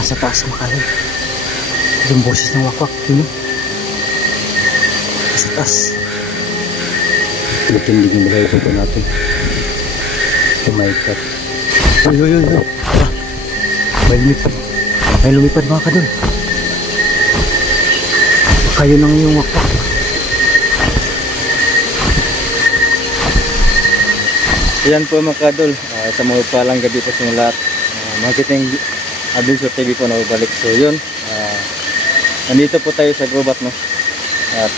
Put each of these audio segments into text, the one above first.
Nasa taas mga kadol. Yung boses ng wakwak. Yun. Nasa taas. Tindig yung bagay po natin. Oh my god. Uy. Ah, may lumipad. May lumipad mga kadol. Baka yun ang yung wakwak. Yan po mga kadol, sa mga palang gabi po sa mga lahat. Marketing Adventure TV po na balik. So yun, nandito po tayo sa gubat, no? At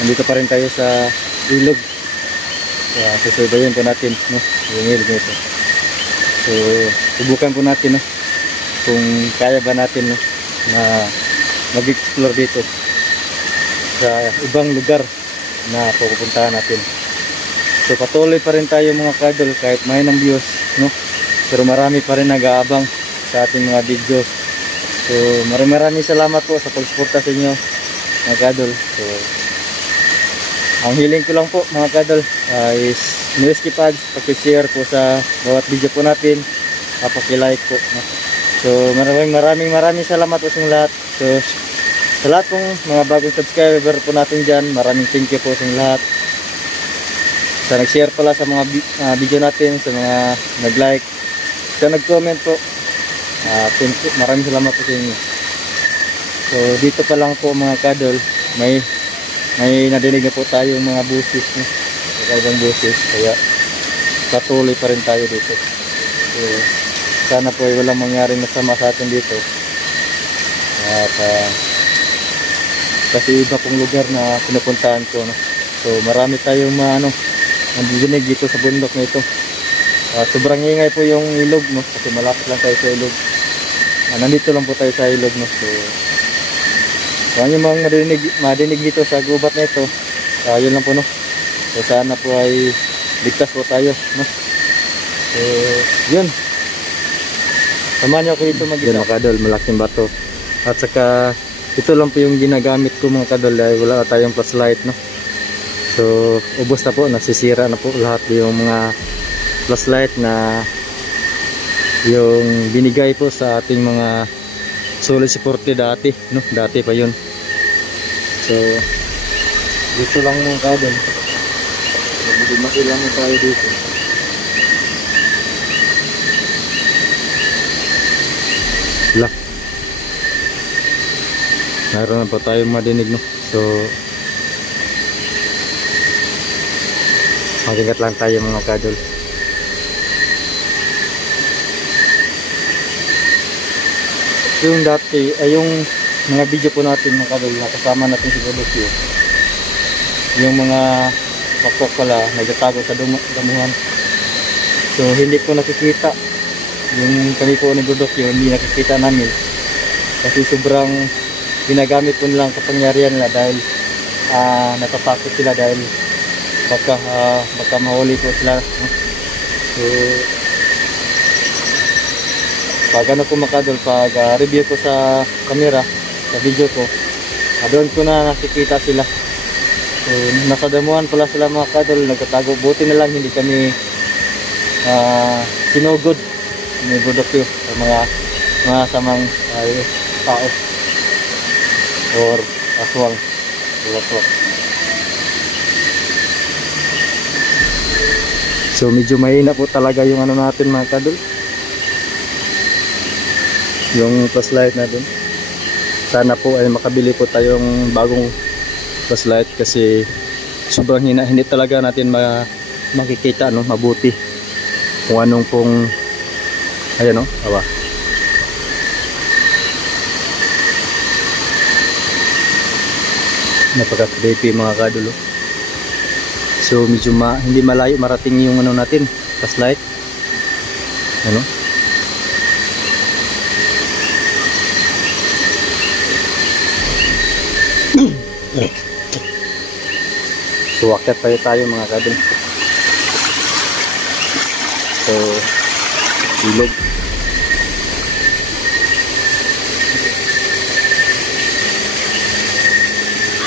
nandito pa rin tayo sa ilog. Susubayin po natin, no? Yung ilog nito. So subukan po natin, no? Kung kaya ba natin, no? Na mag-explore dito sa ibang lugar na pupuntahan natin. So patuloy pa rin tayo mga kadol kahit may ng views, no? Pero marami pa rin nag-aabang sa ating mga videos. So maraming salamat po sa pagsuporta sa inyo mga kadol. So ang hiling ko lang po mga kadol is Whiskey Pads, paki-share po sa bawat video po natin, paki-like po, no? So maraming salamat po sa inyo lahat. So sa lahat pong mga bagong subscriber po natin dyan, maraming thank you po sa lahat. Sa nag-share pala sa mga video natin, sa mga nag-like, sa nag-comment po, thank you. Maraming salamat po sa inyo. So dito pa lang po mga kadol, may nadinig na po tayong mga busis, no? Kakaibang busis, kaya patuloy pa rin tayo dito. So sana po ay walang mangyaring masama sa atin dito. At kasi iba pong lugar na pinupuntahan ko, no? So marami tayong nandidinig dito sa bundok na ito. Sobrang ingay po yung ilog, no? Kasi malapit lang tayo sa ilog. Nandito lang po tayo sa ilog, no? So kung yung mga madinig dito sa gubat na ito, yun lang po, no? So sana po ay ligtas po tayo, no? So yun, samahan niyo ako dito mag-isa. Yan mga kadol, malaking bato. At saka ito lang po yung ginagamit ko mga kadol dahil wala tayong flashlight, no? So ubos na po, nasisira na po lahat yung mga flashlight na yung binigay po sa ating mga solid supporte dati, no? Dati pa yun. So dito lang mga kadol, masilang mo tayo dito. Lah, mayroon na po tayong madinig, no? So mag-ingat lang tayo mga kadol. Yung dati ay yung mga video po natin mga kadol na kasama natin si Budokyo, yung mga pakwak pala nagtatago sa damuhan. So hindi po nakikita yung kami po ni Budokyo, hindi nakikita namin kasi sobrang ginagamit po nilang kapangyarihan nila dahil natatakot sila dahil baka mahuli po sila, no? So pag ano po makadol, pag review ko sa camera, sa video ko, doon ko na nakikita sila. So nasa damuhan pala sila mga kadol, nagtatago. Buti na lang hindi kami sinugod ni Budokyo sa mga samang tao or aswang. So medyo mahina po talaga yung ano natin mga kadol, yung flashlight natin. Sana po ay makabili po tayong bagong flashlight kasi sobrang hina, hindi talaga natin makikita, no, mabuti kung anong pong ayan, no, awa. Napaka-creepy mga kadol, oh. So medyo hindi malayo marating yung ano natin, flashlight. Ano? So akyat tayo mga kadol. So ilog.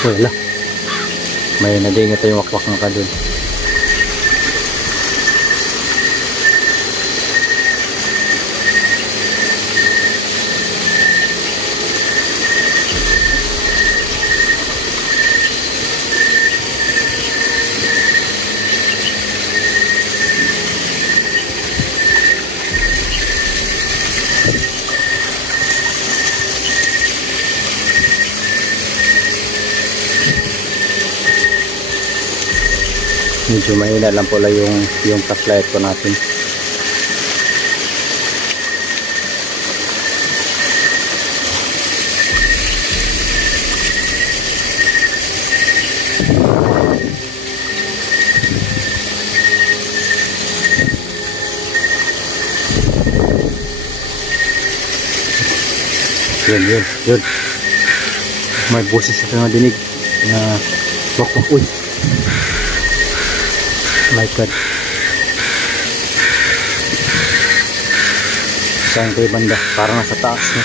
Wala. May nadinga tayong wakwak mga kadol. Medyo mahina lang pala yung flashlight po natin. Yun. May boses sa dinig na wak-wak. Uy, my God. Saan ko yung banda? Parang nasa taas, no?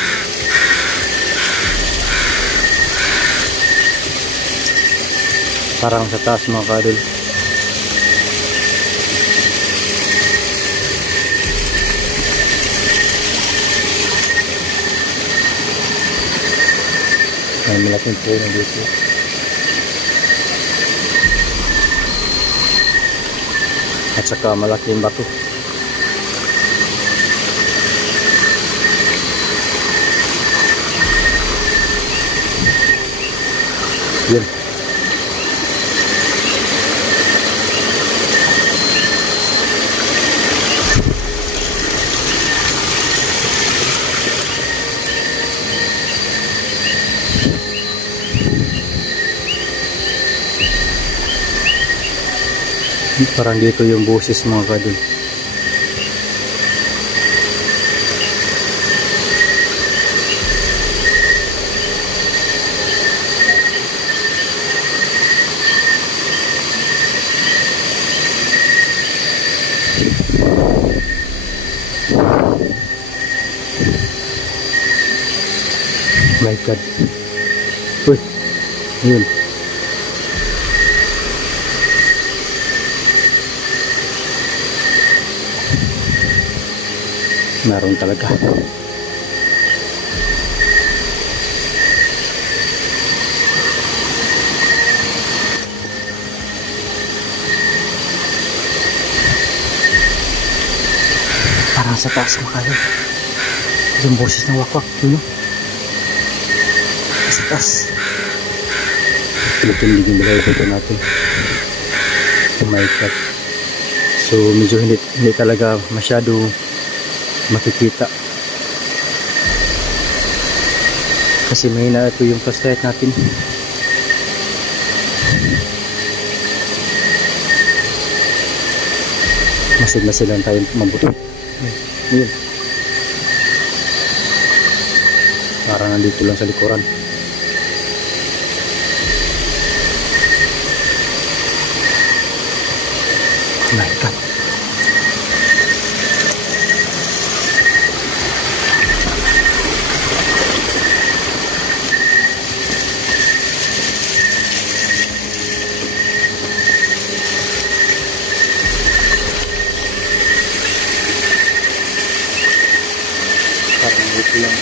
Parang sa taas, mga kadol. May malaking puno dito. At saka malaking bato. Yun. Parang dito yung boses, mga kadol. My God. Uy, yun. Meron talaga. Parang sa taas, makalo. Yung boses ng wakwak, yun. Sa taas. Pilitin yung balay dito natin. Oh my God. So medyo hindi talaga masyado makikita kasi mahina ito yung flashlight natin. Masid lang tayo mabuti. Ayun. Parang nandito lang sa likuran. Oh my God. Parang dito lang.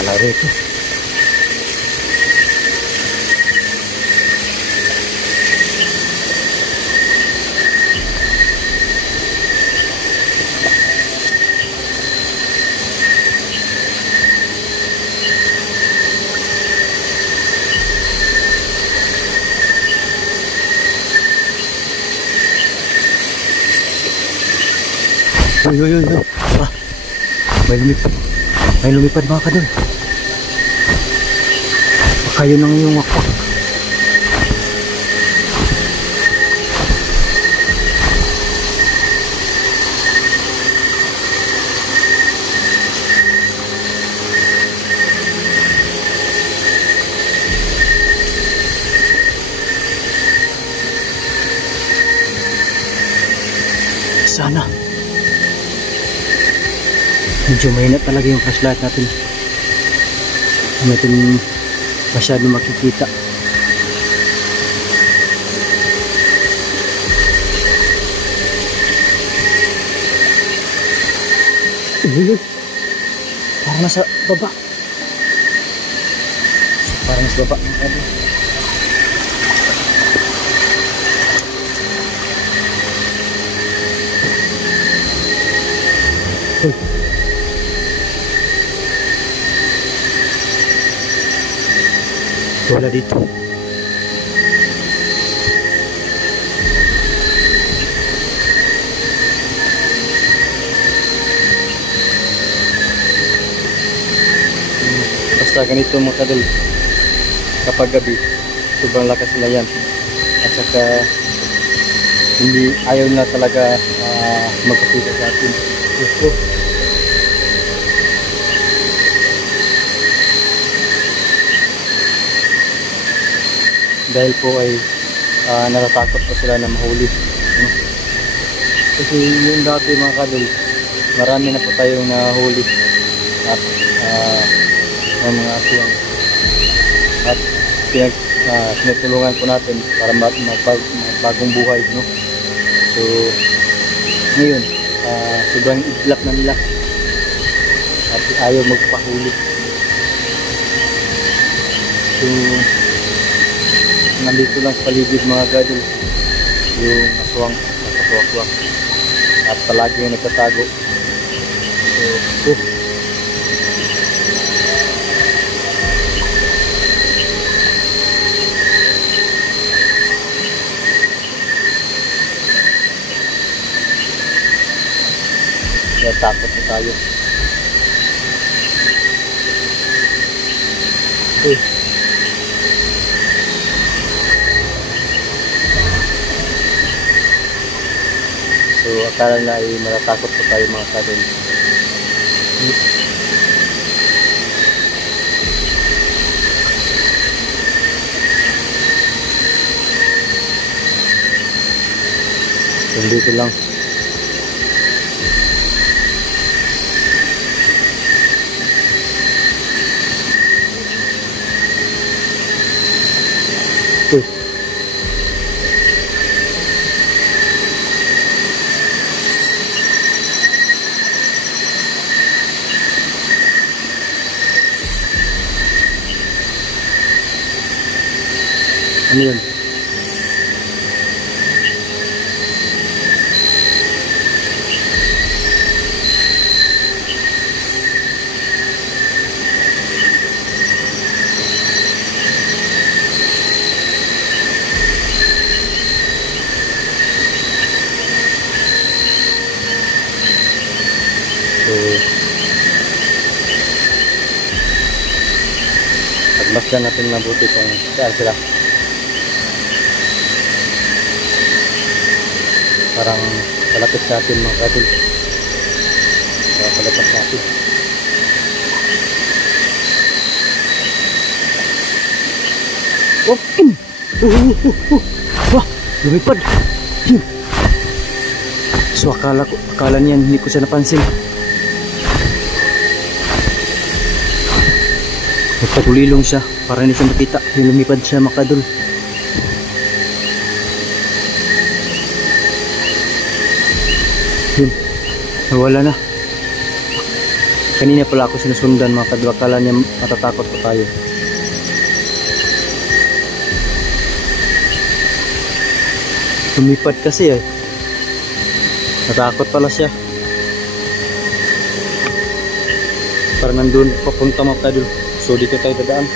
Malaro ito. Uy. Ah, may lumipad. May lumipad, mga kadol. Baka yun ang yung wakwak. Sana. Medyo mainit talaga yung flashlight natin. Natin masyado makikita. Parang nasa baba. Parang nasa baba mga kadol. Wala dito. Basta ganito mga kadol, kapag gabi sobrang lakas nila yan, at saka hindi, ayaw na talaga magpakita sa atin. Dahil po ay natatakot po sila na mahuli, no? Kasi yung dati mga kadol, marami na po tayong nahuli at ng mga aswang, at pinagtulungan po natin para magbagong buhay, no? So ngayon sobrang iglap na nila at ayaw magpahuli. So nandito lang sa paligid mga kadol yung aswang, nakaswak-swak at palagi yung nagtatago. So kaya takot na tayo. So akala na ay matatakot pa tayo mga kadol. Dito lang. Ano yun? So pagmasdan natin mabuti kung saan sila. Parang palapit sa atin mga kadol. Palapit sa atin. Wah, lumipad. So akala niyan hindi ko siya napansin. Nagpagulilong siya para hindi siya makita. Lumipad siya mga kadol. Nawala na. Kanina pala ako sinusundan mga kadol. Akala niya matatakot pa tayo. Lumipad kasi eh. Natakot pala siya. Para nandun papunta mga kadol. So dito tayo dadaan.